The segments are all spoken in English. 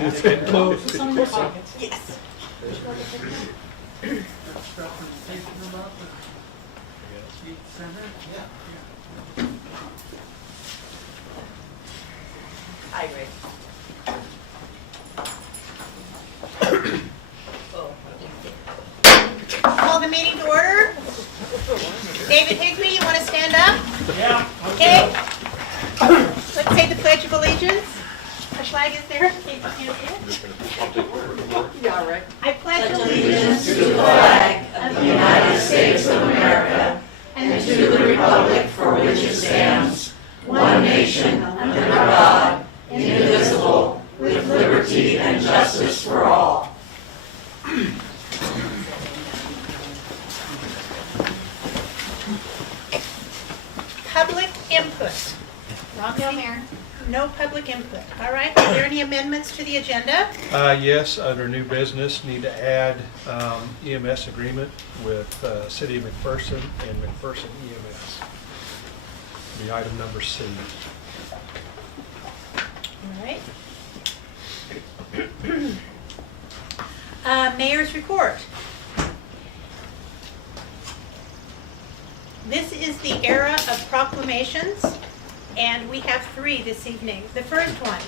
It's getting close. Yes. Hi, Rick. Call the meeting to order. David Higbee, you want to stand up? Yeah. Okay. Let's say the Pledge of Allegiance. The flag is there. Yeah, right. I pledge allegiance To the flag of the United States of America and to the republic for which it stands, one nation, under God, indivisible, with liberty and justice for all. Public input. No, Mayor. No public input. All right. Are there any amendments to the agenda? Yes, under new business, need to add EMS agreement with City of McPherson and McPherson EMS. Be item number C. All right. Mayor's report. This is the era of proclamations, and we have 3 this evening. The first one,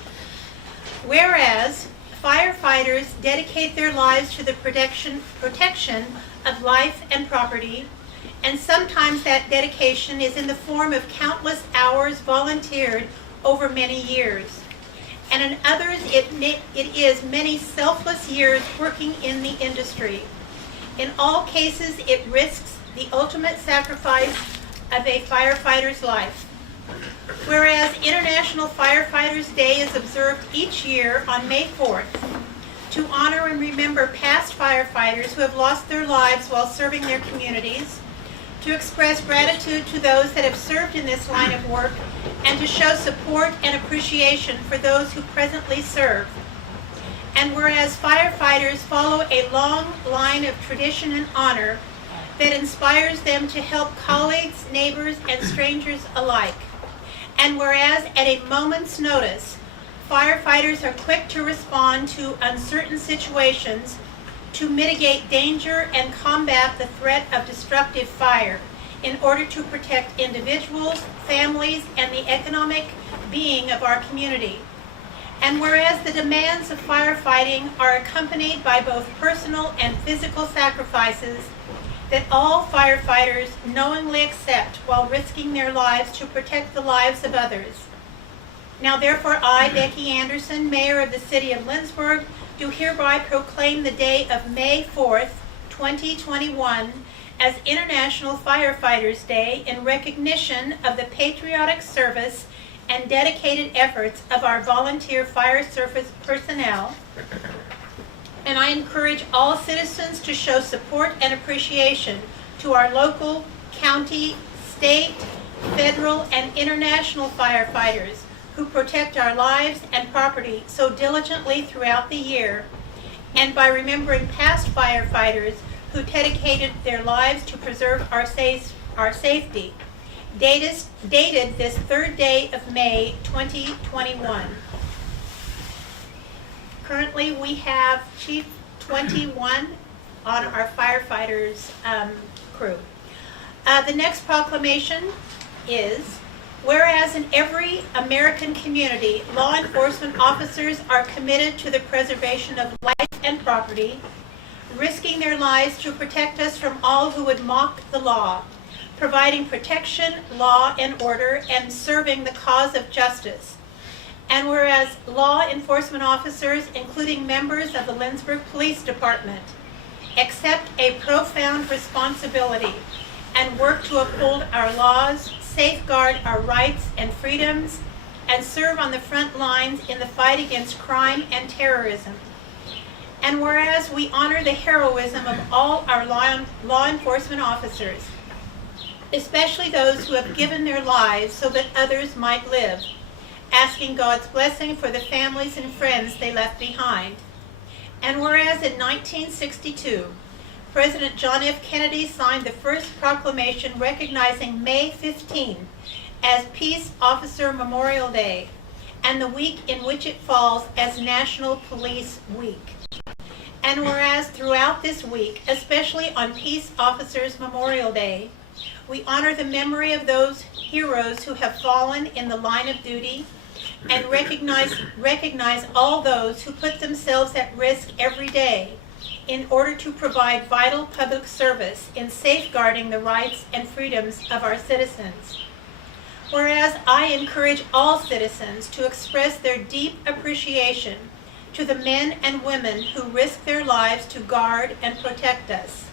whereas firefighters dedicate their lives to the protection of life and property, and sometimes that dedication is in the form of countless hours volunteered over many years. And in others, it is many selfless years working in the industry. In all cases, it risks the ultimate sacrifice of a firefighter's life. Whereas International Firefighters Day is observed each year on May 4th to honor and remember past firefighters who have lost their lives while serving their communities, to express gratitude to those that have served in this line of work, and to show support and appreciation for those who presently serve. And whereas firefighters follow a long line of tradition and honor that inspires them to help colleagues, neighbors, and strangers alike. And whereas at a moment's notice, firefighters are quick to respond to uncertain situations to mitigate danger and combat the threat of destructive fire in order to protect individuals, families, and the economic being of our community. And whereas the demands of firefighting are accompanied by both personal and physical sacrifices that all firefighters knowingly accept while risking their lives to protect the lives of others. Now therefore I, Becky Anderson, Mayor of the City of Lindsborg, do hereby proclaim the day of May 4th, 2021 as International Firefighters Day in recognition of the patriotic service and dedicated efforts of our volunteer fire service personnel. And I encourage all citizens to show support and appreciation to our local, county, state, federal, and international firefighters who protect our lives and property so diligently throughout the year, and by remembering past firefighters who dedicated their lives to preserve our safety. Dated this 3rd day of May 2021. Currently, we have Chief 21 on our firefighters crew. The next proclamation is, whereas in every American community, law enforcement officers are committed to the preservation of life and property, risking their lives to protect us from all who would mock the law, providing protection, law, and order, and serving the cause of justice. And whereas law enforcement officers, including members of the Lindsborg Police Department, accept a profound responsibility and work to uphold our laws, safeguard our rights and freedoms, and serve on the front lines in the fight against crime and terrorism. And whereas we honor the heroism of all our law enforcement officers, especially those who have given their lives so that others might live, asking God's blessing for the families and friends they left behind. And whereas in 1962, President John F. Kennedy signed the first proclamation recognizing May 15 as Peace Officer Memorial Day, and the week in which it falls as National Police Week. And whereas throughout this week, especially on Peace Officers Memorial Day, we honor the memory of those heroes who have fallen in the line of duty and recognize all those who put themselves at risk every day in order to provide vital public service in safeguarding the rights and freedoms of our citizens. Whereas I encourage all citizens to express their deep appreciation to the men and women who risk their lives to guard and protect us.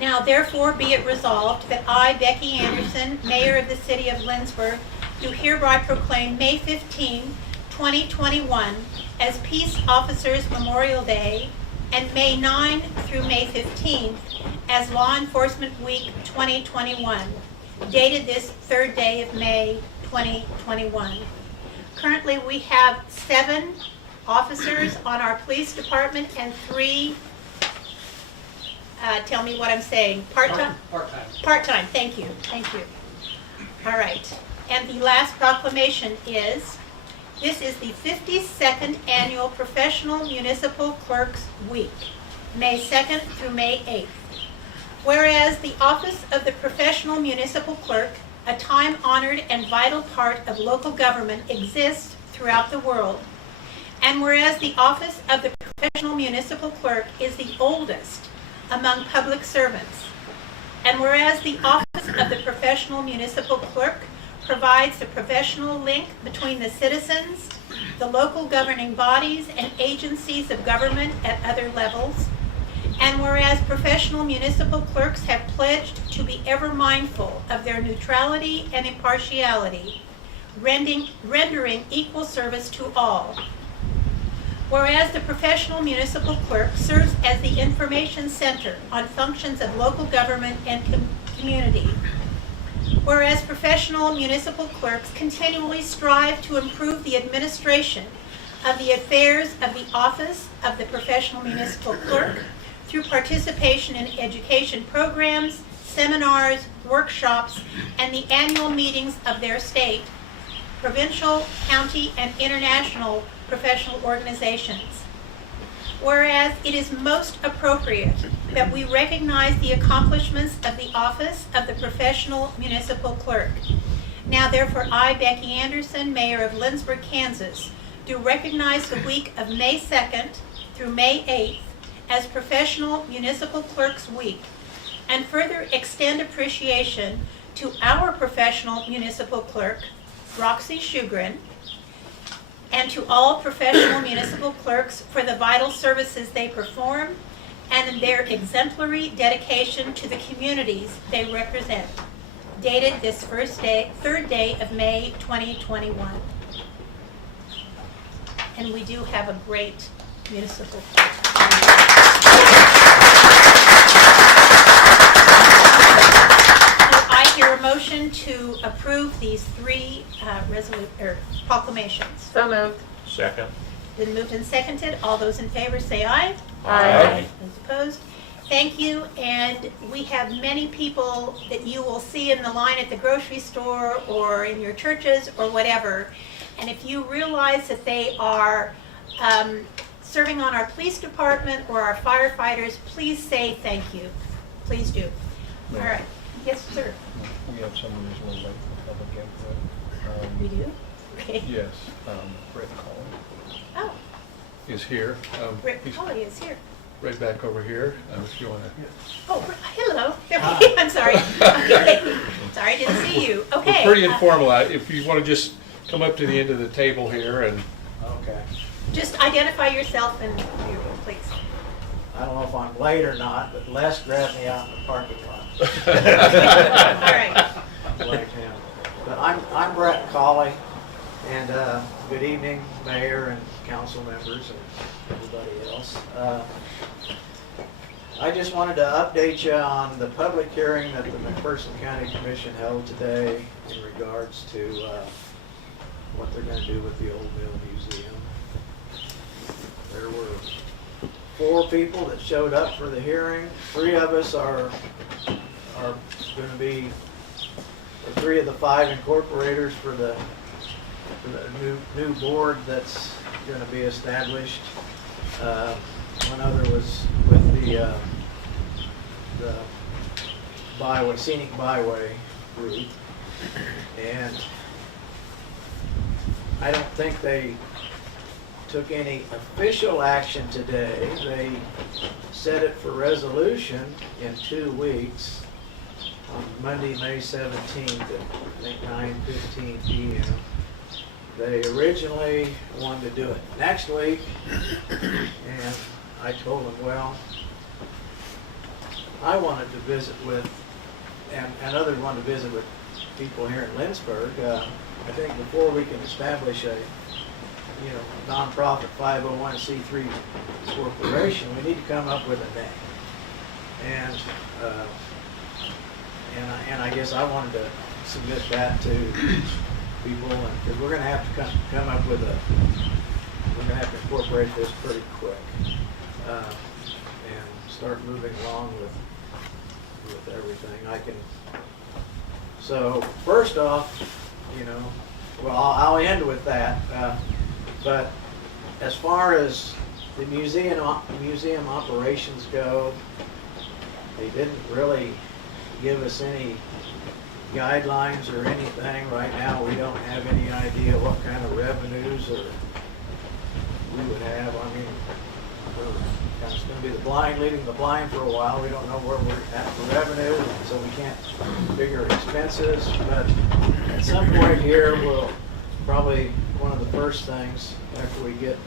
Now therefore be it resolved that I, Becky Anderson, Mayor of the City of Lindsborg, do hereby proclaim May 15, 2021 as Peace Officers Memorial Day and May 9 through May 15 as Law Enforcement Week 2021, dated this third day of May 2021. Currently we have 7 officers on our police department and 3, tell me what I'm saying, part-time? Part-time. Part-time, thank you. All right, and the last proclamation is, this is the 52nd Annual Professional Municipal Clerks Week, May 2nd through May 8th. Whereas the office of the Professional Municipal Clerk, a time-honored and vital part of local government, exists throughout the world. And whereas the office of the Professional Municipal Clerk is the oldest among public servants. And whereas the office of the Professional Municipal Clerk provides the professional link between the citizens, the local governing bodies, and agencies of government at other levels. And whereas professional municipal clerks have pledged to be ever mindful of their neutrality and impartiality, rendering equal service to all. Whereas the professional municipal clerk serves as the information center on functions of local government and community. Whereas professional municipal clerks continually strive to improve the administration of the affairs of the office of the professional municipal clerk through participation in education programs, seminars, workshops, and the annual meetings of their state, provincial, county, and international professional organizations. Whereas it is most appropriate that we recognize the accomplishments of the office of the professional municipal clerk. Now therefore I, Becky Anderson, Mayor of Lindsborg, Kansas, do recognize the week of May 2nd through May 8th as Professional Municipal Clerks Week, and further extend appreciation to our professional municipal clerk, Roxy Shugren, and to all professional municipal clerks for the vital services they perform and their exemplary dedication to the communities they represent. Dated this third day of May 2021. And we do have a great municipal clerk. I hear a motion to approve these 3 proclamations. So moved. Second. Been moved and seconded. All those in favor say aye. Aye. Those opposed? Thank you. And we have many people that you will see in the line at the grocery store or in your churches or whatever. And if you realize that they are serving on our police department or our firefighters, please say thank you. Please do. All right. Yes, sir. We have someone who's a little late for public input. We do? Okay. Yes, Brett Colley Oh, is here. Rick He's Colley is here. right back over here. If you want to. Oh, hello. I'm sorry. Okay. Sorry, I didn't see you. Okay. We're pretty informal. If you want to just come up to the end of the table here and. Okay. Just identify yourself and please. I don't know if I'm late or not, but Les grabbed me out in the parking lot. All right. Like him. But I'm Brett Colley, and good evening, Mayor and council members and everybody else. I just wanted to update you on the public hearing that the McPherson County Commission held today in regards to what they're going to do with the Old Mill Museum. There were 4 people that showed up for the hearing. 3 of us are going to be, or 3 of the 5 incorporators for the new board that's going to be established. One other was with the byway, scenic byway group, and I don't think they took any official action today. They set it for resolution in 2 weeks on Monday, May 17th at I think 9:15 p.m. They originally wanted to do it next week, and I told them, well, I wanted to visit with, and others wanted to visit with people here in Lindsborg. I think before we can establish a nonprofit 501c3 corporation, we need to come up with a name. And I guess I wanted to submit that to people, because we're going to have to come up with we're going to have to incorporate this pretty quick and start moving along with everything. So first off, well, I'll end with that. But as far as the museum operations go, they didn't really give us any guidelines or anything. Right now, we don't have any idea what kind of revenues we would have. I mean, we're kind of going to be the blind leading the blind for a while. We don't know where we're at for revenue, so we can't figure expenses. But at some point here, we'll probably, one of the first things after we get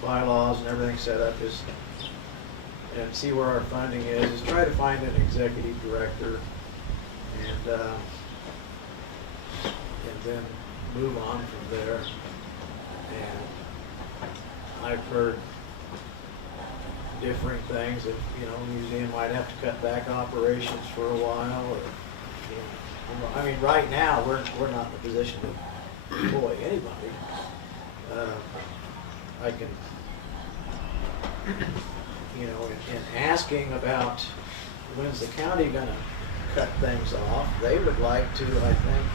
bylaws and everything set up is, and see where our funding is try to find an executive director and then move on from there. And I've heard differing things that, museum might have to cut back operations for a while, or, I mean, right now, we're not in a position to employ anybody. I can, in asking about when's the county gonna cut things off, they would like to, I think,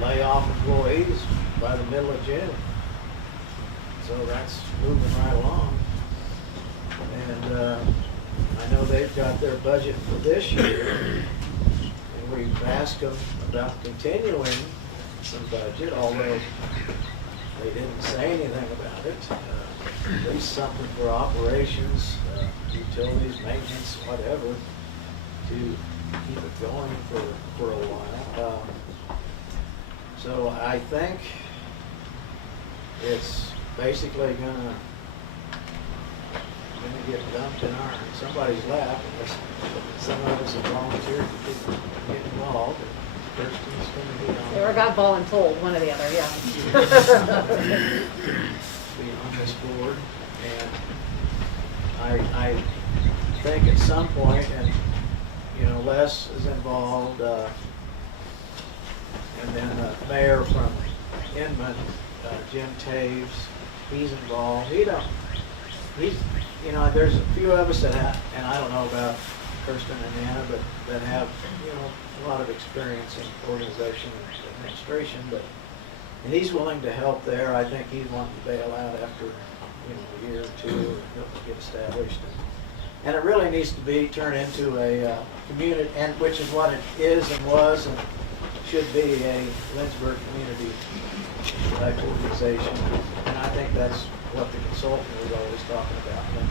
lay off employees by the middle of June. So that's moving right along. And I know they've got their budget for this year, and we've asked them about continuing some budget, although they didn't say anything about it. At least something for operations, utilities, maintenance, whatever, to keep it going for a while. So I think it's basically gonna get dumped in somebody's lap, unless some of us have volunteered to get involved. Kirsten's gonna be on. Or got voluntold, one or the other, yeah. Be on this board, and I think at some point, and Les is involved, and then the mayor from Inman, Jim Taves, he's involved. There's a few of us that have, and I don't know about Kirsten and Anna, but that have, a lot of experience in organization and administration, and he's willing to help there. I think he's wanting to bail out after, a year or two, and help get established. And it really needs to be turned into a community, and which is what it is and was and should be, a Lindsborg community type organization. And I think that's what the consultant was always talking about when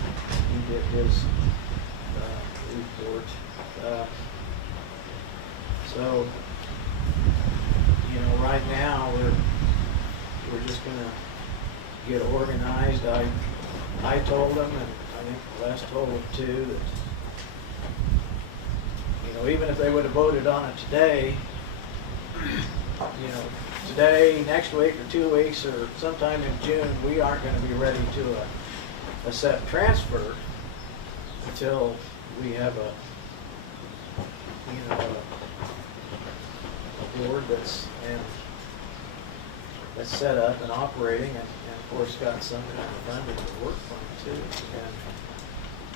he did his report. So, right now we're just gonna get organized. I told them, and I think Les told them too, that even if they would have voted on it today, today, next week, or 2 weeks, or sometime in June, we aren't going to be ready to accept transfer until we have a board that's set up and operating, and of course got some kind of funding to work from too.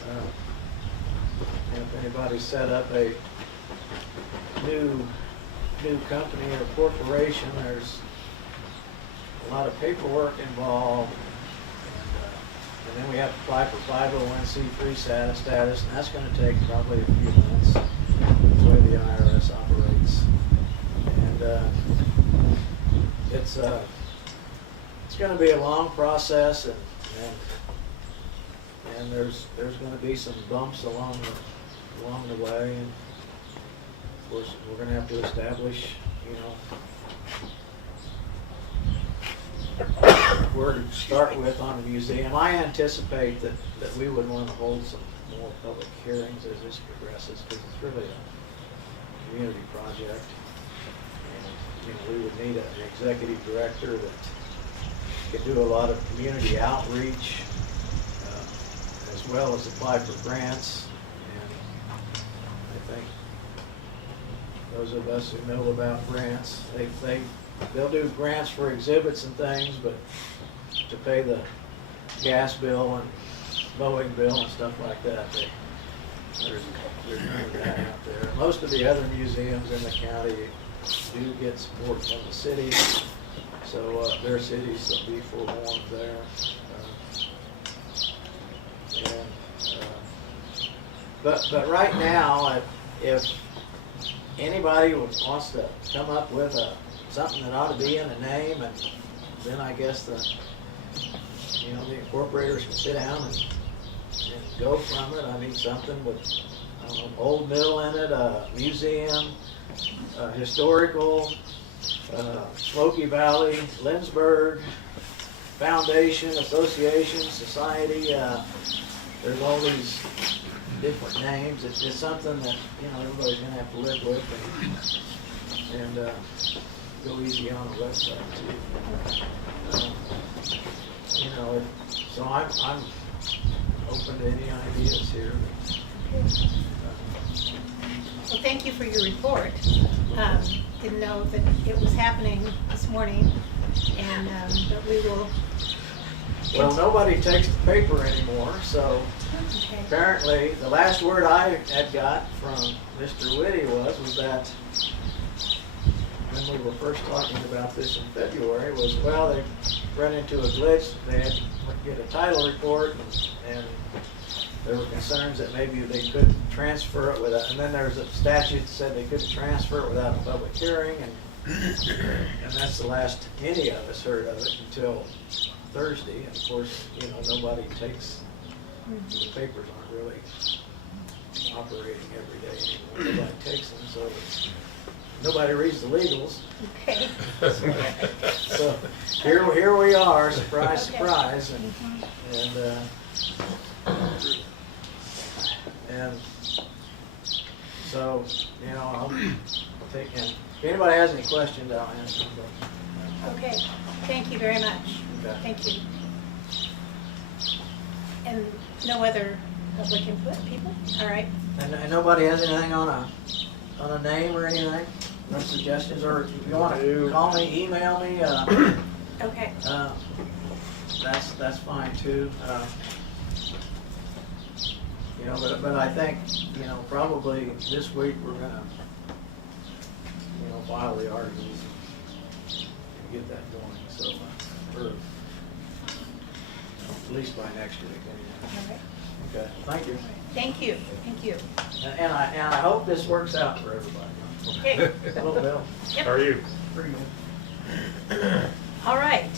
And if anybody set up a new new company or corporation, there's a lot of paperwork involved. And then we have to apply for 501c3 status, and that's going to take probably a few months, the way the IRS operates. And it's going to be a long process, and there's going to be some bumps along the way. And of course, we're going to have to establish, where to start with on the museum. I anticipate that we would want to hold some more public hearings as this progresses, because it's really a community project. And we would need an executive director that can do a lot of community outreach, as well as apply for grants. And I think those of us who know about grants, they'll do grants for exhibits and things, but to pay the gas bill and mowing bill and stuff like that, there's none of that out there. Most of the other museums in the county do get support from the city, so their cities will be forewarned there. But right now, if anybody wants to come up with something that ought to be in a name, and then I guess the incorporators can sit down and go from it. I mean, something with, I don't know, old mill in it, a museum, historical, Smoky Valley, Lindsborg, foundation, association, society. There's all these different names. It's something that everybody's going to have to live with, and go easy on the website too. So I'm open to any ideas here. Well, thank you for your report. Didn't know that it was happening this morning, and but we will. Well, nobody takes the paper anymore, so Okay. apparently the last word I had got from Mr. Whitty was that when we were first talking about this in February was, well, they ran into a glitch. They had to get a title report, and there were concerns that maybe they couldn't transfer it without, and then there was a statute that said they couldn't transfer it without a public hearing, and that's the last any of us heard of it until Thursday. And of course, nobody takes, the papers aren't really operating every day anymore. Nobody takes them, so nobody reads the legals. Okay. So here we are, surprise, Okay. surprise, and so I'll take in. If anybody has any questions, I'll answer them. Okay. Thank you very much. Okay. Thank you. And no other public input, people? All right. And nobody has anything on a name or anything? No suggestions, or if you want to call me, email me. Okay. That's fine too. But I think probably this week we're gonna file the articles and get that going. So or at least by next week All anyway. right. Okay. Thank you. Thank you. Thank you. And I hope this works out for everybody. Okay. Hello, Bill. Yep. How are you? Pretty good. All right.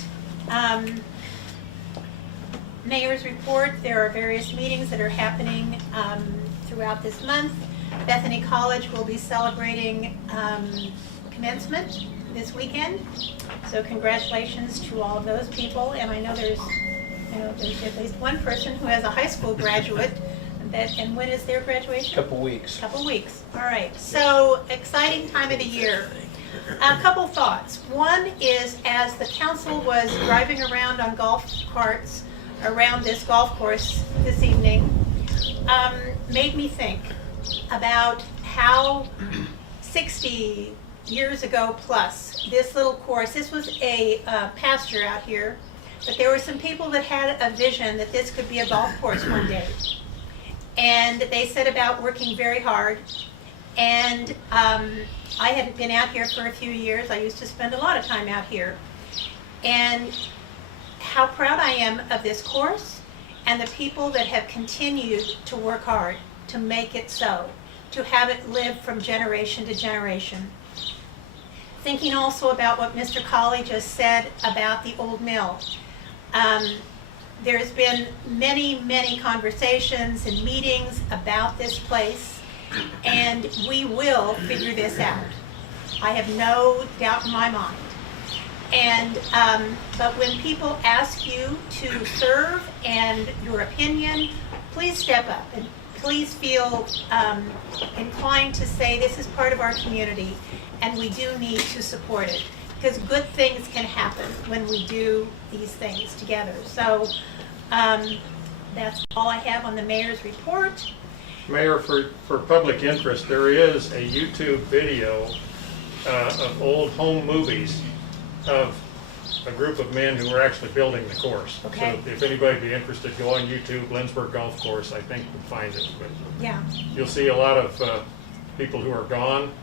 Mayor's report. There are various meetings that are happening throughout this month. Bethany College will be celebrating commencement this weekend. So congratulations to all of those people. And I know there's at least one person who has a high school graduate. And when is their graduation? Couple weeks. Couple weeks. All right. So exciting time of the year. A couple thoughts. One is, as the council was driving around on golf carts around this golf course this evening, made me think about how 60 years ago plus, this little course, this was a pasture out here, but there were some people that had a vision that this could be a golf course one day. And they set about working very hard. And I hadn't been out here for a few years. I used to spend a lot of time out here. And how proud I am of this course and the people that have continued to work hard to make it so, to have it live from generation to generation. Thinking also about what Mr. Colley just said about the old mill. There's been many, many conversations and meetings about this place, and we will figure this out. I have no doubt in my mind. And but when people ask you to serve and your opinion, please step up and please feel inclined to say this is part of our community and we do need to support it, because good things can happen when we do these things together. So that's all I have on the mayor's report. Mayor, for public interest, there is a YouTube video of old home movies of a group of men who were actually building the course. Okay. So if anybody would be interested, go on YouTube, Lindsborg Golf Course, I think you'll find it. But Yeah. you'll see a lot of people who are gone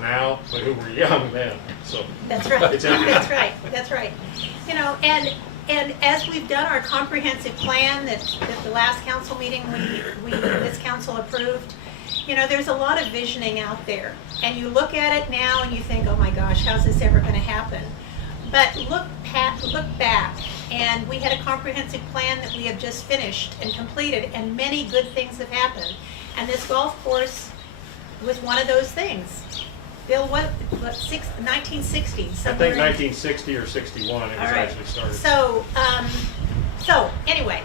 now, but who were young then. So That's right. It's interesting. That's right. That's right. You know, and as we've done our comprehensive plan that the last council meeting this council approved, you know, there's a lot of visioning out there. And you look at it now and you think, oh my gosh, how's this ever going to happen? But look back, and we had a comprehensive plan that we have just finished and completed, and many good things have happened. And this golf course was one of those things. Bill, what 1960? I somewhere think in- 1960 or 61 it was All right. actually started. So anyway,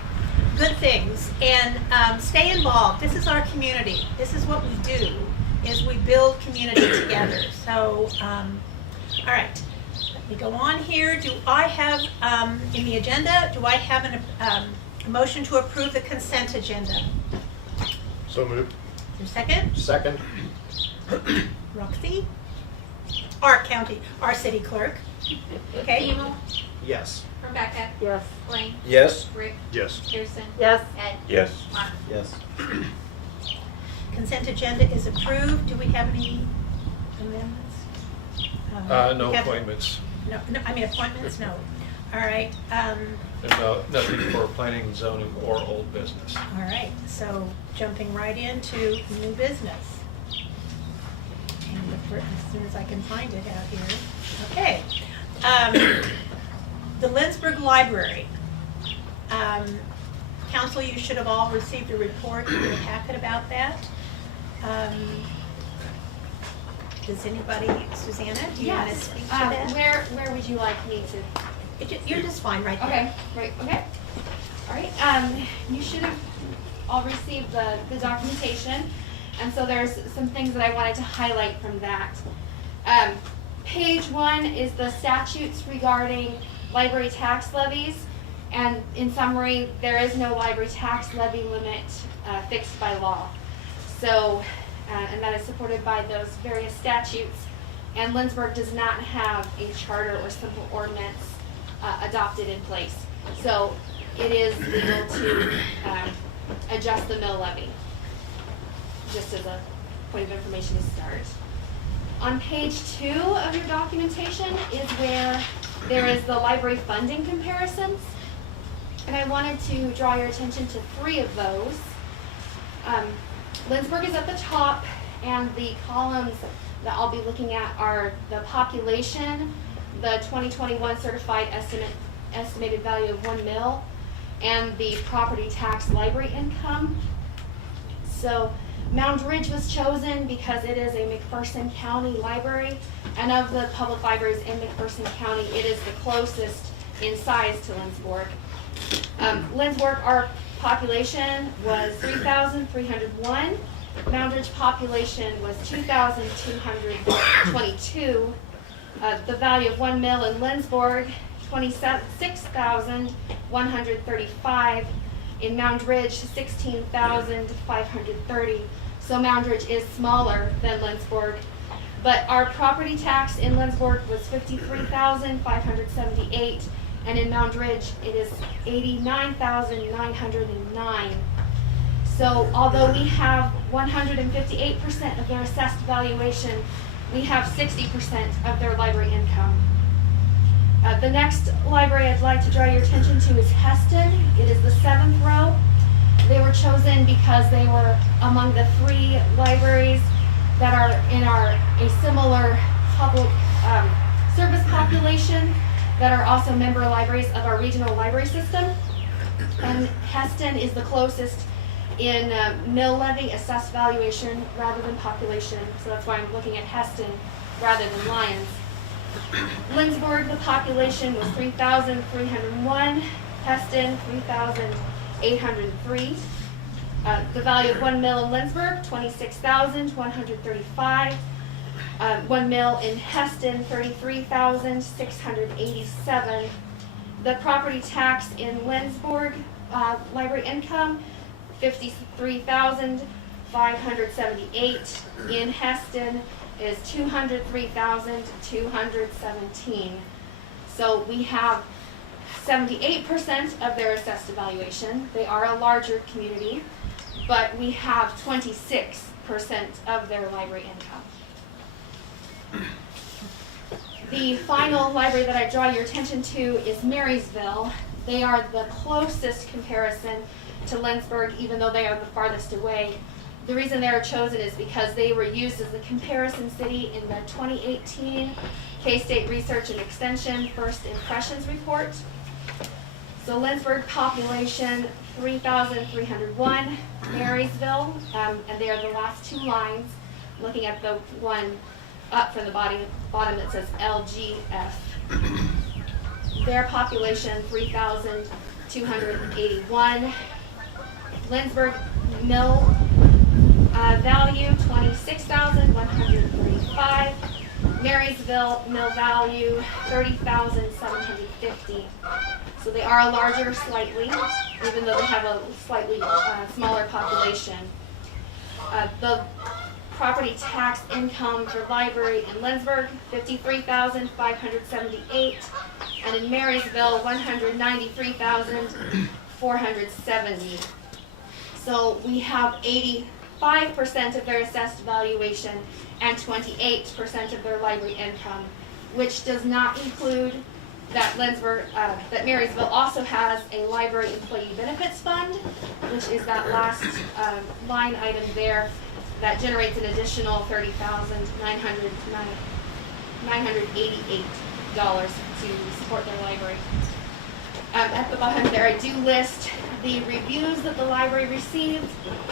good things, and stay involved. This is our community. This is what we do, is we build community together. So, all right, let me go on here. Do I have, in the agenda, do I have a motion to approve the consent agenda? So moved. Is there a second? Second. Roxy? Our city clerk. Okay. Evil, Yes. Rebecca, Yes. Blaine, Yes. Rick, Yes. Kirsten, Yes. Ed, Yes. Mark. Yes. Consent agenda is approved. Do we have any amendments? No we have- appointments. No, I mean appointments, no. All right, There's nothing for planning, zoning, or old business. all right, so jumping right into new business. And look for it as soon as I can find it out here. Okay. The Lindsborg Library. Council, you should have all received a report in your packet about that. Does anybody, Susanna, do you want to Yes. speak to that? Where would you like me to? You're just fine right there. Okay, right, okay. All right, you should have all received the documentation, and so there's some things that I wanted to highlight from that. Page 1 is the statutes regarding library tax levies, and in summary, there is no library tax levy limit fixed by law. So, and that is supported by those various statutes, and Lindsborg does not have a charter or simple ordinance adopted in place. So it is legal to adjust the mill levy, just as a point of information to start. On page 2 of your documentation is where there is the library funding comparisons. And I wanted to draw your attention to 3 of those. Lindsborg is at the top, and the columns that I'll be looking at are the population, the 2021 certified estimated value of 1 mil, and the property tax library income. So Mound Ridge was chosen because it is a McPherson County library, and of the public libraries in McPherson County, it is the closest in size to Lindsborg. Lindsborg, our population was 3,301. Mound Ridge population was 2,222. The value of 1 mil in Lindsborg, 26,135. In Mound Ridge, 16,530. So Mound Ridge is smaller than Lindsborg. But our property tax in Lindsborg was 53,578. And in Mound Ridge, it is 89,909. So although we have 158% of their assessed valuation, we have 60% of their library income. The next library I'd like to draw your attention to is Heston. It is the 7th row. They were chosen because they were among the 3 libraries that are in a similar public service population that are also member libraries of our regional library system. And Heston is the closest in mill levy assessed valuation rather than population. So that's why I'm looking at Heston rather than Lyons. Lindsborg, the population was 3,301. Heston, 3,803. The value of 1 mill in Lindsborg, 26,135. 1 mill in Heston, 33,687. The property tax in Lindsborg, library income, 53,578. In Heston is 203,217. So we have 78% of their assessed evaluation. They are a larger community, but we have 26% of their library income. The final library that I draw your attention to is Marysville. They are the closest comparison to Lindsborg, even though they are the farthest away. The reason they were chosen is because they were used as the comparison city in the 2018 K-State Research and Extension First Impressions Report. So Lindsborg population 3,301, Marysville, and they are the last 2 lines, looking at the one up from the bottom that says LGF. Their population 3,281. Lindsborg mill value 26,135. Marysville mill value 30,750. So they are larger slightly, even though they have a slightly smaller population. The property tax income for library in Lindsborg, 53,578, and in Marysville, 193,470. So we have 85% of their assessed valuation and 28% of their library income, which does not include that that Marysville also has a library employee benefits fund, which is that last line item there that generates an additional $30,988 to support their library. At the bottom there, I do list the reviews that the library received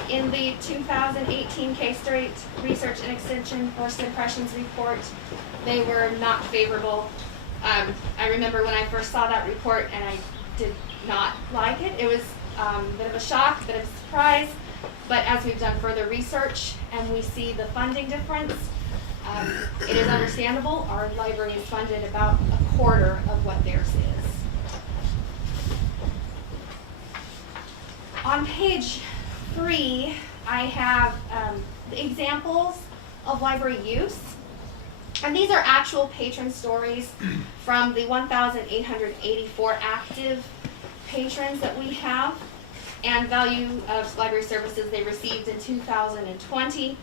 in the 2018 K-State Research and Extension First Impressions Report. They were not favorable. I remember when I first saw that report and I did not like it. It was a bit of a shock, a bit of a surprise. But as we've done further research and we see the funding difference, it is understandable. Our library is funded about a quarter of what theirs is. On page 3, I have the examples of library use. And these are actual patron stories from the 1,884 active patrons that we have, and value of library services they received in 2020.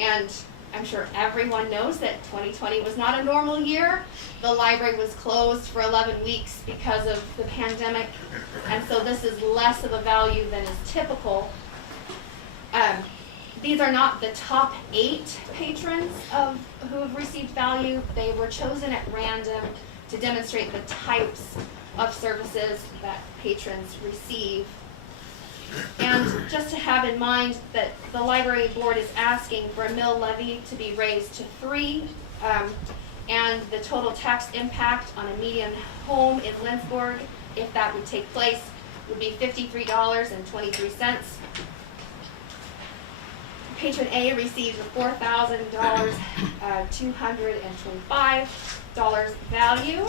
And I'm sure everyone knows that 2020 was not a normal year. The library was closed for 11 weeks because of the pandemic, and so this is less of a value than is typical. These are not the top 8 patrons who have received value. They were chosen at random to demonstrate the types of services that patrons receive. And just to have in mind that the library board is asking for a mill levy to be raised to 3, and the total tax impact on a median home in Lindsborg, if that would take place, would be $53.23. Patron A receives a $4,000, $225 value,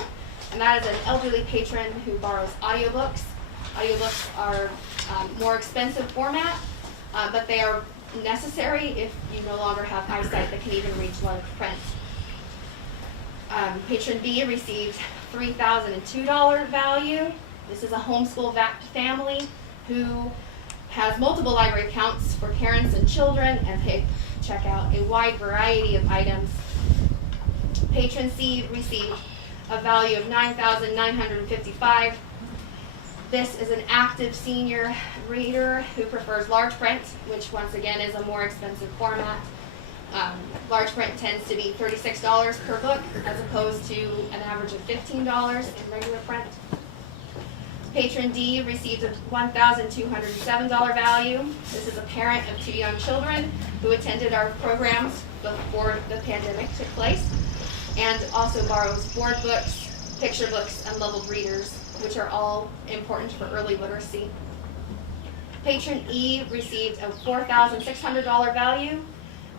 and that is an elderly patron who borrows audiobooks. Audiobooks are more expensive format, but they are necessary if you no longer have eyesight that can even read large print. Patron B received $3,002 value. This is a homeschool family who has multiple library accounts for parents and children, and they check out a wide variety of items. Patron C received a value of $9,955. This is an active senior reader who prefers large print, which once again is a more expensive format. Large print tends to be $36 per book as opposed to an average of $15 in regular print. Patron D received a $1,207 value. This is a parent of 2 young children who attended our programs before the pandemic took place, and also borrows board books, picture books, and leveled readers, which are all important for early literacy. Patron E received a $4,600 value.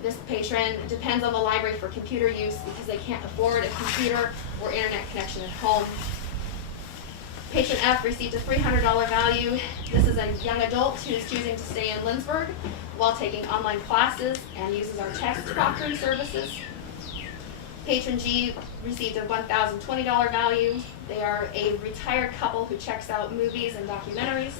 This patron depends on the library for computer use because they can't afford a computer or internet connection at home. Patron F received a $300 value. This is a young adult who is choosing to stay in Lindsborg while taking online classes and uses our text proctoring services. Patron G received a $1,020 value. They are a retired couple who checks out movies and documentaries.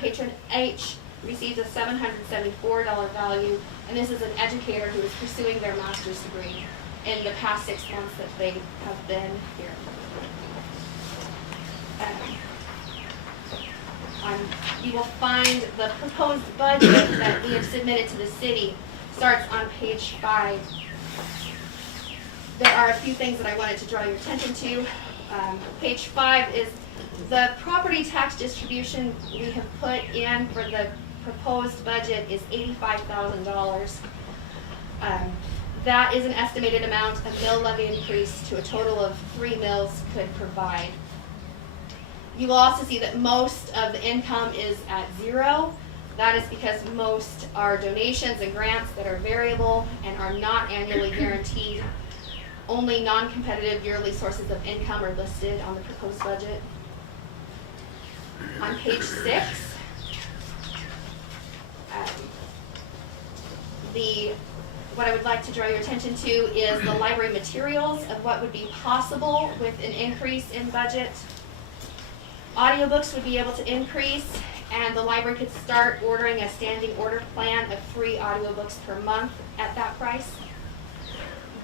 Patron H received a $774 value, and this is an educator who is pursuing their master's degree in the past 6 months that they have been here. You will find the proposed budget that we have submitted to the city starts on page 5. There are a few things that I wanted to draw your attention to. Page 5 is the property tax distribution we have put in for the proposed budget is $85,000. That is an estimated amount a mill levy increase to a total of 3 mills could provide. You will also see that most of the income is at 0. That is because most are donations and grants that are variable and are not annually guaranteed. Only non-competitive yearly sources of income are listed on the proposed budget. On page 6, what I would like to draw your attention to is the library materials of what would be possible with an increase in budget. Audiobooks would be able to increase, and the library could start ordering a standing order plan of 3 audiobooks per month at that price.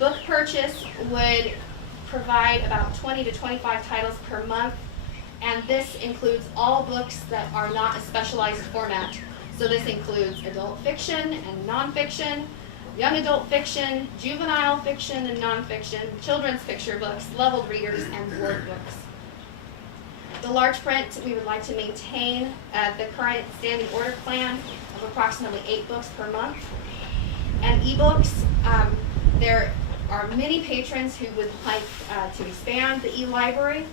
Book purchase would provide about 20 to 25 titles per month, and this includes all books that are not a specialized format. So this includes adult fiction and nonfiction, young adult fiction, juvenile fiction and nonfiction, children's picture books, leveled readers, and board books. The large print, we would like to maintain the current standing order plan of approximately 8 books per month. And ebooks, there are many patrons who would like to expand the e-library,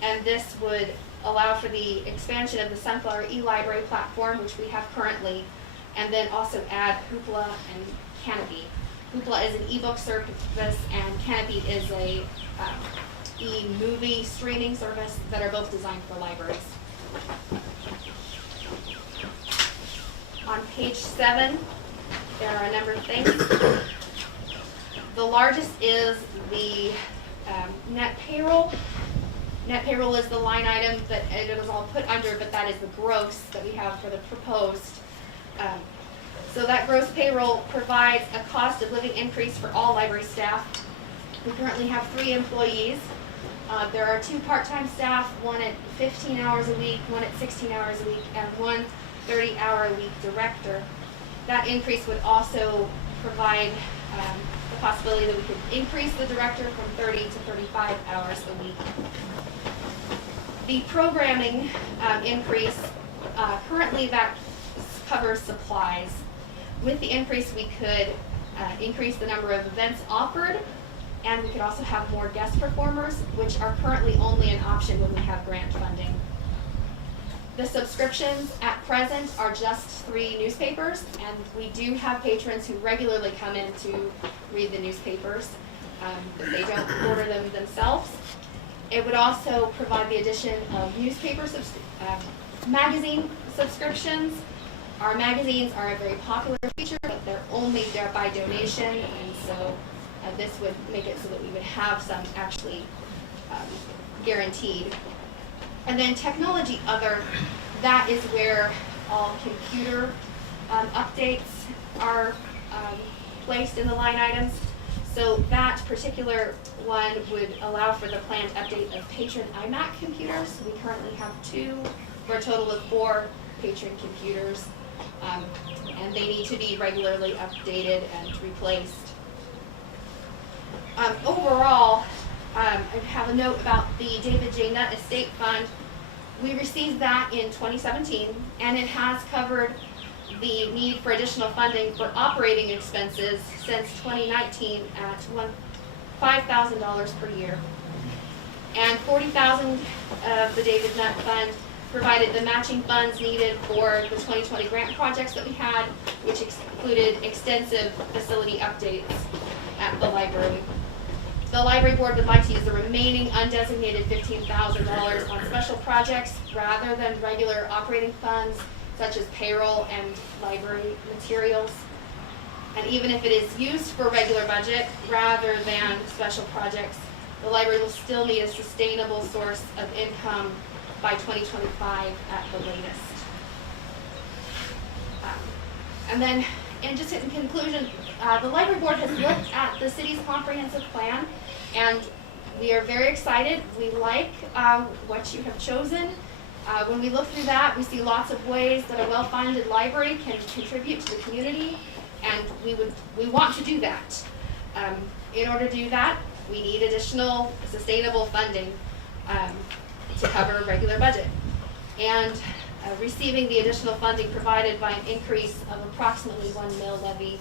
and this would allow for the expansion of the Sunflower e-library platform, which we have currently, and then also add Hoopla and Canopy. Hoopla is an ebook service, and Canopy is a e-movie streaming service that are both designed for libraries. On page 7, there are a number of things. The largest is the net payroll. Net payroll is the line item that it was all put under, but that is the gross that we have for the proposed. So that gross payroll provides a cost of living increase for all library staff. We currently have 3 employees. There are 2 part-time staff, one at 15 hours a week, one at 16 hours a week, and one 30-hour-a-week director. That increase would also provide the possibility that we could increase the director from 30 to 35 hours a week. The programming increase, currently that covers supplies. With the increase, we could increase the number of events offered, and we could also have more guest performers, which are currently only an option when we have grant funding. The subscriptions at present are just 3 newspapers, and we do have patrons who regularly come in to read the newspapers, but they don't order them themselves. It would also provide the addition of magazine subscriptions. Our magazines are a very popular feature, but they're only there by donation, and so this would make it so that we would have some actually guaranteed. And then technology other, that is where all computer updates are placed in the line items. So that particular one would allow for the planned update of patron iMac computers. We currently have 2 for a total of 4 patron computers. And they need to be regularly updated and replaced. Overall, I have a note about the David J. Nutt Estate Fund. We received that in 2017, and it has covered the need for additional funding for operating expenses since 2019 at $5,000 per year. And $40,000 of the David Nutt Fund provided the matching funds needed for the 2020 grant projects that we had, which included extensive facility updates at the library. The library board would like to use the remaining undesignated $15,000 on special projects rather than regular operating funds such as payroll and library materials. And even if it is used for regular budget rather than special projects, the library will still need a sustainable source of income by 2025 at the latest. And then, and just in conclusion, the library board has looked at the city's comprehensive plan, and we are very excited. We like what you have chosen. When we look through that, we see lots of ways that a well-funded library can contribute to the community, and we want to do that. In order to do that, we need additional sustainable funding to cover regular budget. And receiving the additional funding provided by an increase of approximately 1 mill levy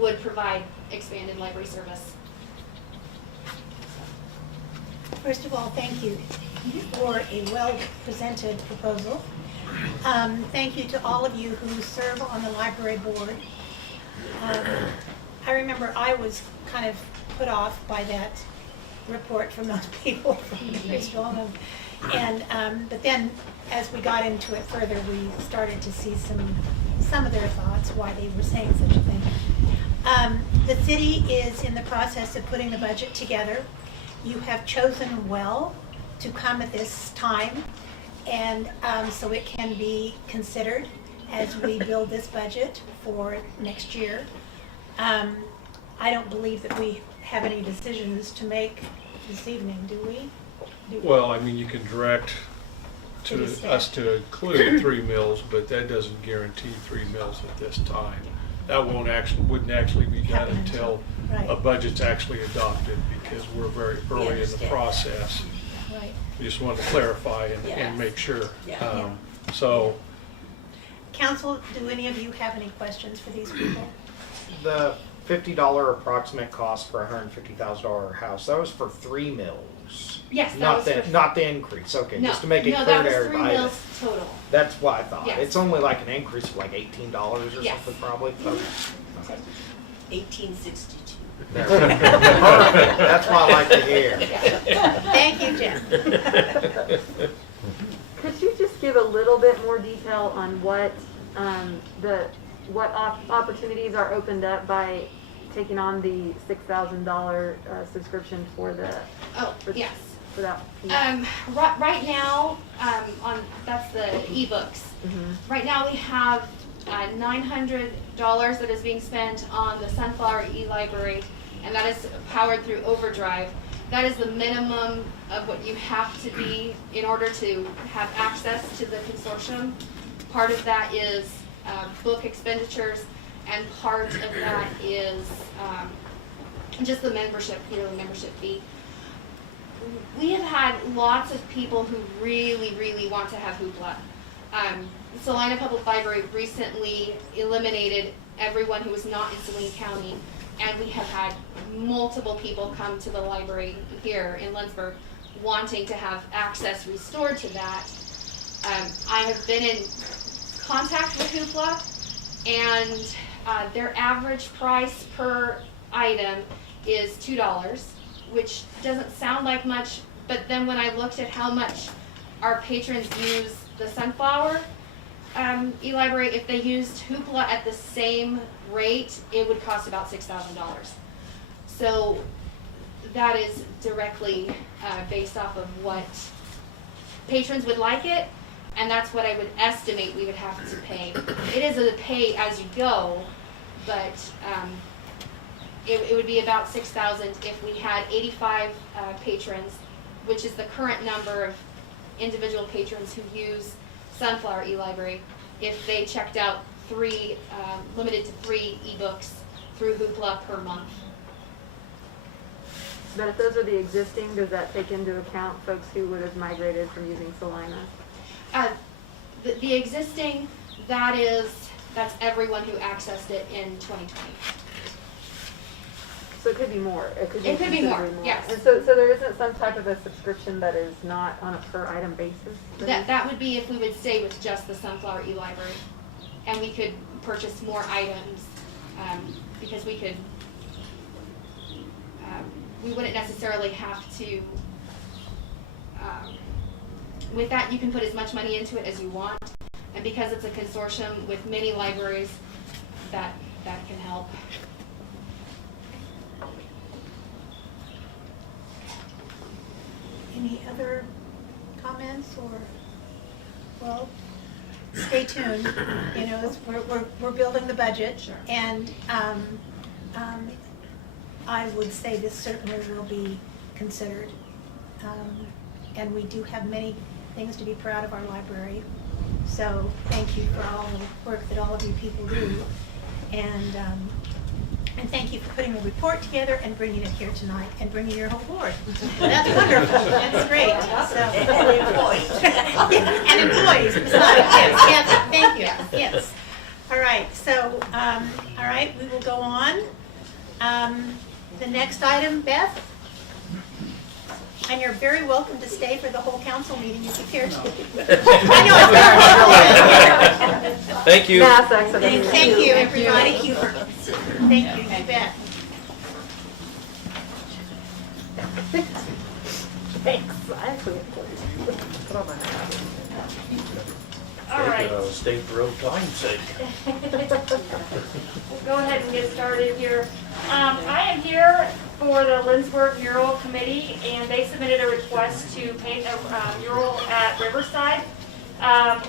would provide expanded library service. First of all, thank you for a well-presented proposal. Thank you to all of you who serve on the library board. I remember I was kind of put off by that report from those people from Lindsborg. And but then as we got into it further, we started to see some of their thoughts, why they were saying such a thing. The city is in the process of putting the budget together. You have chosen well to come at this time, and so it can be considered as we build this budget for next year. I don't believe that we have any decisions to make this evening, do we? Well, I mean, you can direct To the staff. us to include 3 mills, but that doesn't guarantee 3 mills at this time. That wouldn't actually be done Happen until right. a budget's actually adopted, because we're very early in the understand. process. Right. We just wanted to clarify and Yes. make sure. Yeah. So, Council, do any of you have any questions for these people? The $50 approximate cost for a $150,000 house, that was for 3 mills. Yes, that Not was the, for, not the increase, okay, no, just to make it no, clear that to was 3 everybody. mills total. That's what I thought. Yes. It's only like an increase of like $18 or Yes. something probably. Okay. 1862. There we go. Perfect, that's what I like to hear. Thank you, Jim. Could you just give a little bit more detail on what opportunities are opened up by taking on the $6,000 subscription for the Oh, yes. for that? Right now, that's the ebooks. Right now we have $900 that is being spent on the Sunflower e-library, and that is powered through Overdrive. That is the minimum of what you have to be in order to have access to the consortium. Part of that is book expenditures, and part of that is just the yearly membership fee. We have had lots of people who really want to have Hoopla. Salina Public Library recently eliminated everyone who was not in Saline County, and we have had multiple people come to the library here in Lindsborg wanting to have access restored to that. I have been in contact with Hoopla, and their average price per item is $2, which doesn't sound like much, but then when I looked at how much our patrons use the Sunflower e-library, if they used Hoopla at the same rate, it would cost about $6,000. So that is directly based off of what patrons would like it. and that's what I would estimate we would have to pay. It is a pay as you go, but it would be about $6,000 if we had 85 patrons, which is the current number of individual patrons who use Sunflower eLibrary. If they checked out limited to 3 ebooks through Hoopla per month. But if those are the existing, does that take into account folks who would have migrated from using Salina? The existing, that's everyone who accessed it in 2020. So it could be more. It could be more, considerably yes. And so there isn't some type of a subscription that is not on a per item basis? That would be if we would stay with just the Sunflower eLibrary, and we could purchase more items, because we could, we wouldn't necessarily have to, with that you can put as much money into it as you want, and because it's a consortium with many libraries, that can help. Any other comments or, well, stay tuned. You know, we're building the budget. Sure. And I would say this certainly will be considered. And we do have many things to be proud of our library. So thank you for all the work that all of you people do. And thank you for putting the report together and bringing it here tonight and bringing your whole board. That's wonderful. That's great. So, And employees. and employees besides. Yes, thank you. Yes. All right. So, all right, we will go on. The next item, Beth. And you're very welcome to stay for the whole council meeting if you care to. I know it's very Thank you. Mass accident. Thank you, everybody. Thank you. Thank you, you bet. Thanks. I actually put on my hat. All right. State road time sake. We'll go ahead and get started here. I am here for the Lindsborg Mural Committee, and they submitted a request to paint a mural at Riverside.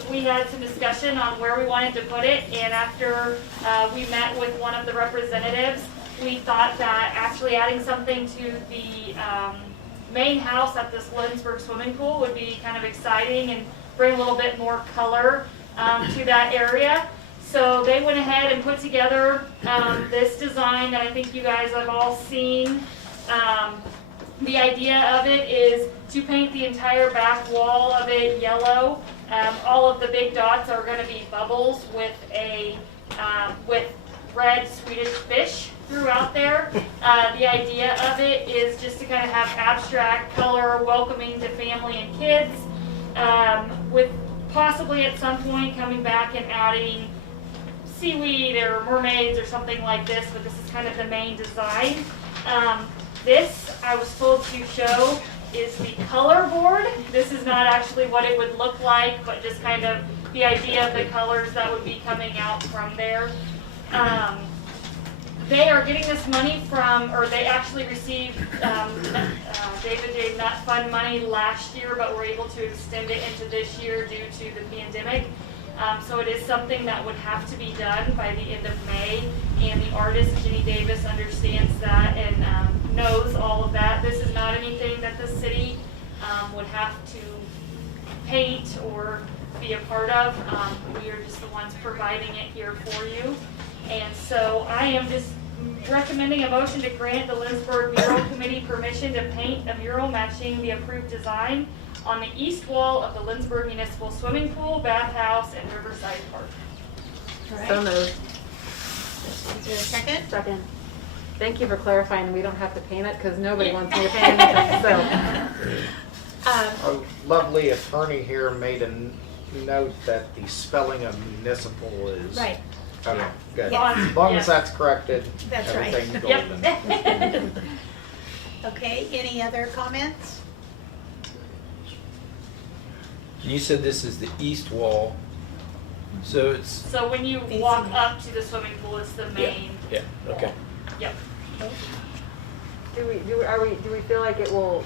We had some discussion on where we wanted to put it, and after we met with one of the representatives, we thought that actually adding something to the main house at this Lindsborg swimming pool would be kind of exciting and bring a little bit more color to that area. So they went ahead and put together this design that I think you guys have all seen. The idea of it is to paint the entire back wall of it yellow. All of the big dots are going to be bubbles with with red Swedish fish throughout there. The idea of it is just to kind of have abstract color, welcoming to family and kids, with possibly at some point coming back and adding seaweed or mermaids or something like this, but this is kind of the main design. This, I was told to show, is the color board. This is not actually what it would look like, but just kind of the idea of the colors that would be coming out from there. They are getting this money from, or they actually received David J. Nutt Fund money last year, but were able to extend it into this year due to the pandemic. So it is something that would have to be done by the end of May, and the artist, Jenny Davis, understands that and knows all of that. This is not anything that the city would have to paint or be a part of. We are just the ones providing it here for you. And so I am just recommending a motion to grant the Lindsborg Mural Committee permission to paint a mural matching the approved design on the east wall of the Lindsborg Municipal Swimming Pool, Bathhouse, and Riverside Park. All right. So moved. Is there a second? Second. Thank you for clarifying we don't have to paint it because nobody wants me to paint anything. So Our lovely attorney here made a note that the spelling of municipal is. Right. Okay, good. Yes. As long as that's corrected, That's right. everything's golden. Yep. Okay, any other comments? You said this is the east wall, so it's, So when you walk up to the swimming pool, it's the main. yeah, okay. Yep. do we feel like it will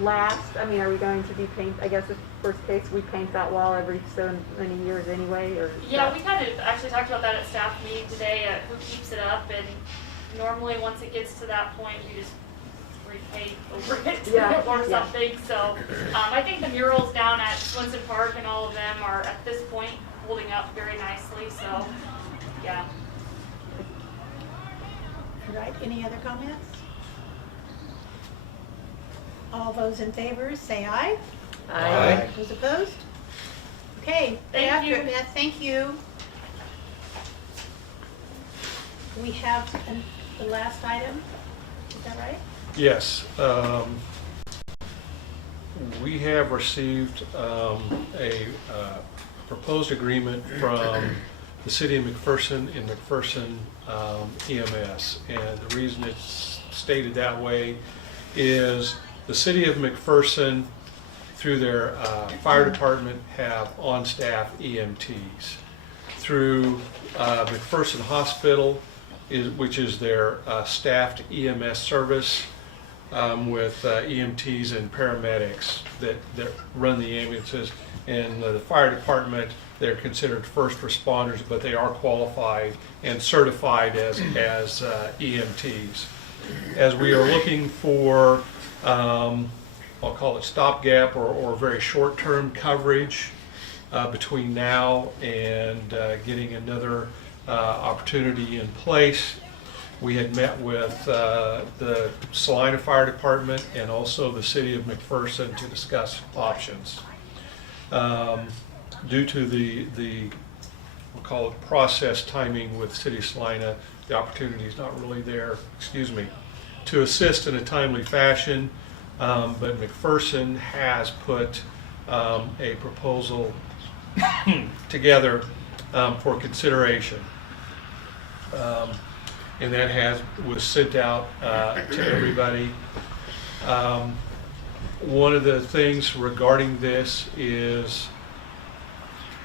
last? I mean, are we going to be I guess if worst case, we paint that wall every so many years anyway, or? Yeah, we kind of actually talked about that at staff meeting today, who keeps it up, and normally once it gets to that point, we just repaint over it Yeah, or yeah. something. So I think the murals down at Swenson Park and all of them are at this point holding up very nicely. So yeah. All right, any other comments? All those in favor, say aye. Aye. Those opposed? Okay. Thank after you. Beth, thank you. We have the last item, is that right? Yes. We have received a proposed agreement from the City of McPherson and McPherson EMS. And the reason it's stated that way is the City of McPherson, through their fire department, have on-staff EMTs. Through McPherson Hospital, which is their staffed EMS service with EMTs and paramedics that run the ambulances. And the fire department, they're considered first responders, but they are qualified and certified as EMTs. As we are looking for, I'll call it stopgap or very short-term coverage between now and getting another opportunity in place, we had met with the Salina Fire Department and also the City of McPherson to discuss options. Due to the we'll call it process timing with City of Salina, the opportunity is not really there, to assist in a timely fashion. But McPherson has put a proposal together for consideration. And that was sent out to everybody. One of the things regarding this is,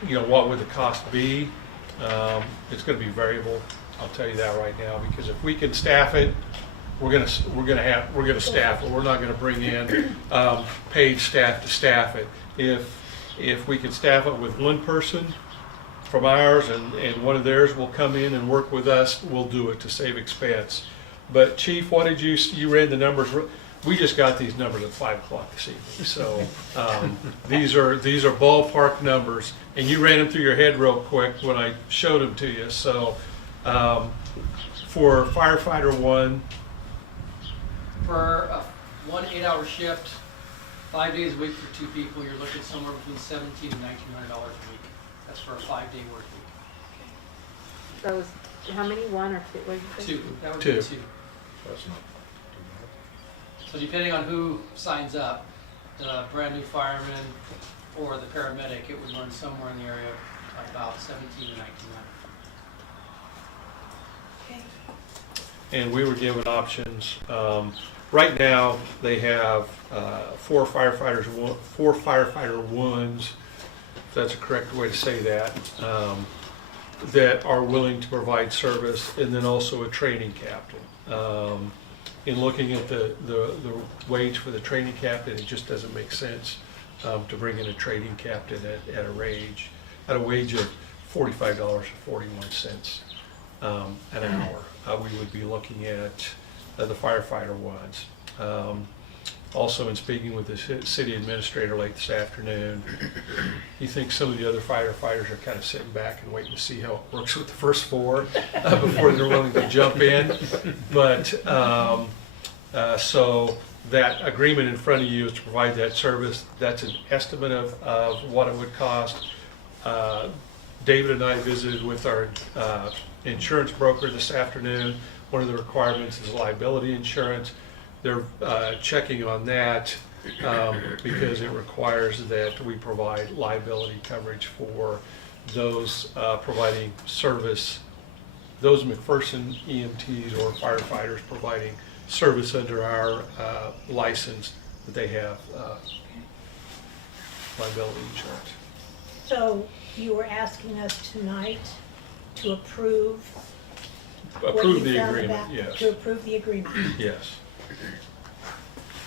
what would the cost be? It's going to be variable. I'll tell you that right now, because if we can staff it, we're going to staff it. We're not going to bring in paid staff to staff it. If we can staff it with one person from ours and one of theirs will come in and work with us, we'll do it to save expense. But Chief, what did you ran the numbers? We just got these numbers at 5 o'clock this evening. So these are ballpark numbers, and you ran them through your head real quick when I showed them to you. So for firefighter 1, for one 8-hour shift, 5 days a week for 2 people, you're looking somewhere between $1,700 and $1,900 a week. That's for a 5-day work week. That was, how many, 1 or 2? What did you say? 2. That would 2. be 2. So depending on who signs up, the brand new fireman or the paramedic, it would run somewhere in the area of about $1,700 to $1,900. Okay. and we were given options. Right now, they have 4 firefighter 1s, if that's a correct way to say that, that are willing to provide service, and then also a training captain. In looking at the wage for the training captain, it just doesn't make sense to bring in a training captain at a wage of $45.41 an hour. We would be looking at the firefighter ones. Also, in speaking with the city administrator late this afternoon, he thinks some of the other firefighters are kind of sitting back and waiting to see how it works with the first 4 before they're willing to jump in. But so that agreement in front of you is to provide that service. That's an estimate of what it would cost. David and I visited with our insurance broker this afternoon. One of the requirements is liability insurance. They're checking on that because it requires that we provide liability coverage for those providing service, those McPherson EMTs or firefighters providing service under our license, that they have liability insurance. So you were asking us tonight to approve what Approve you the found agreement, about- yes. To approve the agreement. Yes.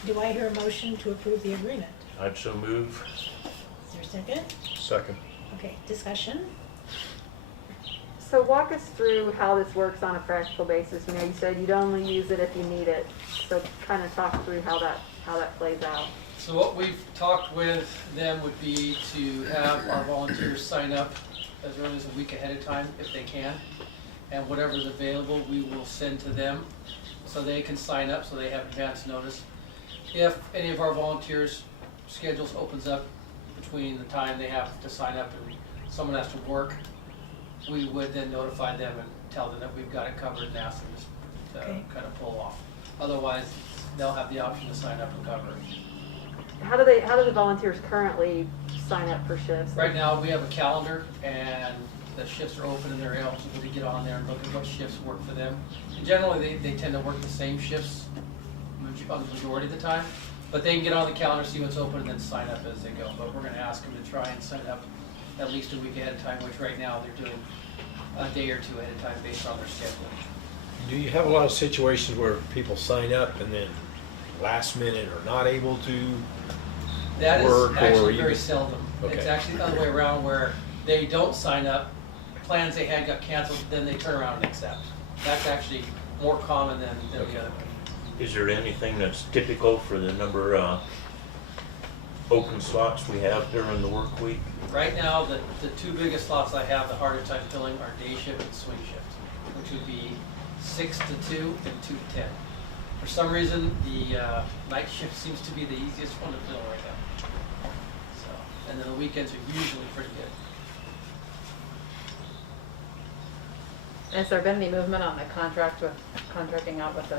Do I hear a motion to approve the agreement? I'd so move. Is there a second? Second. Okay, discussion? So walk us through how this works on a practical basis. You know, you said you'd only use it if you need it. So kind of talk through how that plays out. So what we've talked with them would be to have our volunteers sign up as early as a week ahead of time if they can. And whatever's available, we will send to them so they can sign up, so they have advance notice. If any of our volunteers' schedules opens up between the time they have to sign up and someone has to work, we would then notify them and tell them that we've got it covered and ask them to Okay. kind of pull off. Otherwise, they'll have the option to sign up and cover it. How do the volunteers currently sign up for shifts? Right now, we have a calendar and the shifts are open and they're able to get on there and look at what shifts work for them. And generally, they tend to work the same shifts on the majority of the time, but they can get on the calendar, see what's open, and then sign up as they go. But we're gonna ask them to try and sign up at least a week ahead of time, which right now they're doing a day or two ahead of time based on their schedule. Do you have a lot of situations where people sign up and then last minute are not able to That work is or actually very even- seldom. It's Okay. actually the other way around where they don't sign up, plans they had got canceled, then they turn around and accept. That's actually more common than the other way. Is there anything that's typical for the number of open slots we have during the work week? Right now, the two biggest slots I have the hardest time filling are day shift and swing shift, which would be 6 to 2 and 2 to 10. For some reason, the night shift seems to be the easiest one to fill right now. So, and then the weekends are usually pretty good. Has there been any movement on the contracting out with the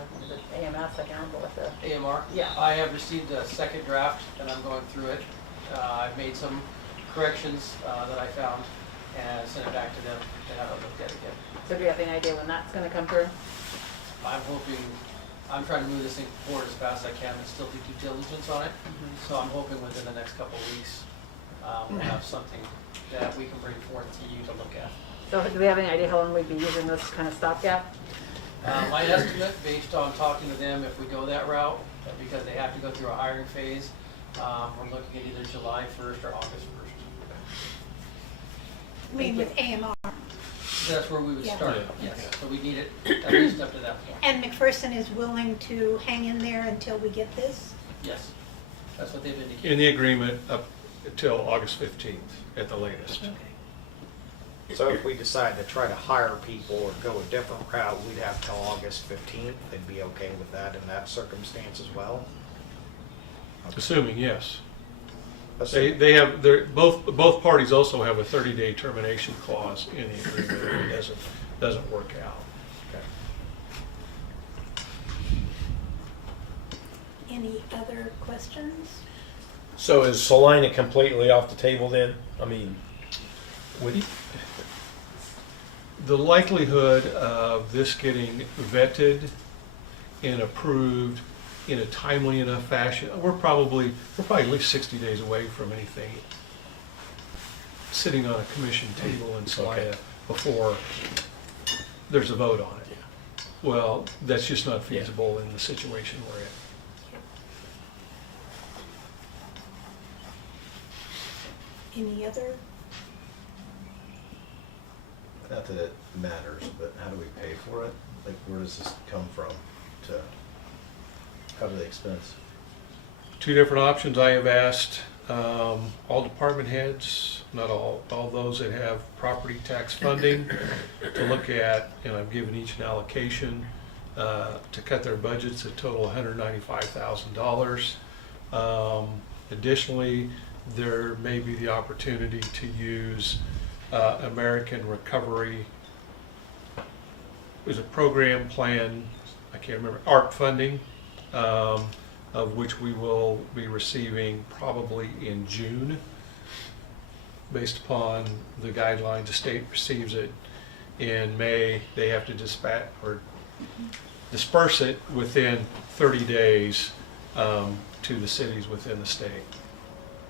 AMS account or with the? AMR? Yeah. I have received a second draft and I'm going through it. I've made some corrections that I found and sent it back to them to have it looked at again. So do you have any idea when that's gonna come through? I'm trying to move this thing forward as fast as I can and still do due diligence on it. So I'm hoping within the next couple of weeks, we'll have something that we can bring forth to you to look at. So do we have any idea how long we'd be using this kind of stopgap? My estimate, based on talking to them, if we go that route, because they have to go through a hiring phase, we're looking at either July 1st or August 1st. I mean, with AMR. That's where we would Yeah. start, Yeah. yes. So we need it at least up to that point. And McPherson is willing to hang in there until we get this? Yes, that's what they've indicated. In the agreement up until August 15th at the latest. Okay. So if we decide to try to hire people or go a different route, we'd have till August 15th. They'd be okay with that in that circumstance as well? Assuming, yes. Assuming- They have, both parties also have a 30-day termination clause in the agreement if it doesn't work out. Okay. Any other questions? So is Salina completely off the table then? I mean, would The likelihood of this getting vetted and approved in a timely enough fashion, we're probably at least 60 days away from anything sitting on a commission table in Salina Okay. before there's a vote on it. Well, that's just not feasible in the situation we're in. Any other? Not that it matters, but how do we pay for it? Like, where does this come from to cover the expense? Two different options I have asked all department heads, not all those that have property tax funding, to look at, and I've given each an allocation to cut their budgets a total of $195,000. Additionally, there may be the opportunity to use American Recovery, was a program plan, I can't remember, ARP funding, of which we will be receiving probably in June. Based upon the guidelines, the state receives it in May. They have to dispatch or disperse it within 30 days to the cities within the state.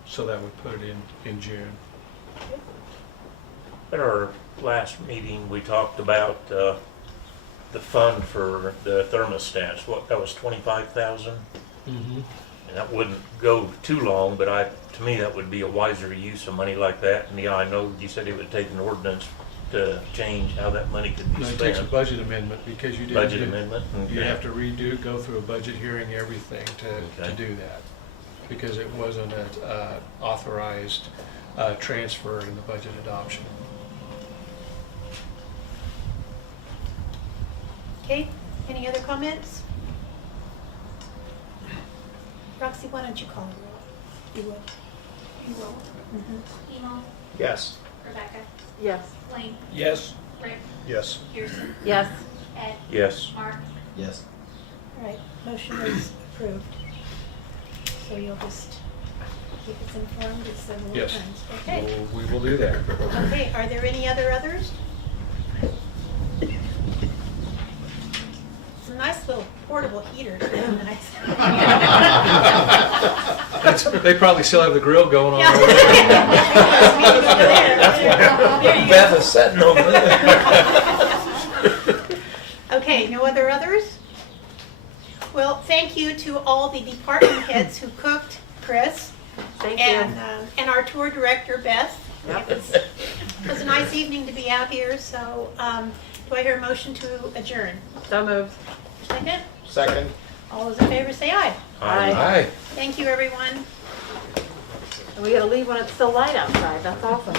So that would put it in June. At our last meeting, we talked about the fund for the thermostats. What, that was 25,000? Mm-hmm. And that wouldn't go too long, but to me, that would be a wiser use of money like that. And yeah, I know you said it would take an ordinance to change how that money could be No, it takes a spent. budget amendment because you didn't. Budget amendment? You Okay. have to redo, go through a budget hearing, everything to Okay. do that. Because it wasn't an authorized transfer in the budget adoption. Okay, any other comments? Roxy, why don't you call the roll? You would. You will. Emo, Yes. Rebecca, Yes. Blaine, Yes. Rick, Yes. Kirsten, Yes. Ed, Yes. Mark. Yes. All right, motion is approved. So you'll just keep us informed as the rule Yes. turns. Okay. We will do that. Okay, are there any others? It's a nice little portable heater. It's really nice. They probably still have the grill going on Yeah. over there. Meeting over there. There you go. Beth is sitting over there. Okay, no others? Well, thank you to all the department heads who cooked, Chris, Thank and our tour director, Beth. Yep. It was a nice evening to be out here, so do I hear a motion to adjourn? So moved. Second? Second. All those in favor say aye. Aye. Hi. Thank you, everyone. And we gotta leave when it's still light outside. That's awesome.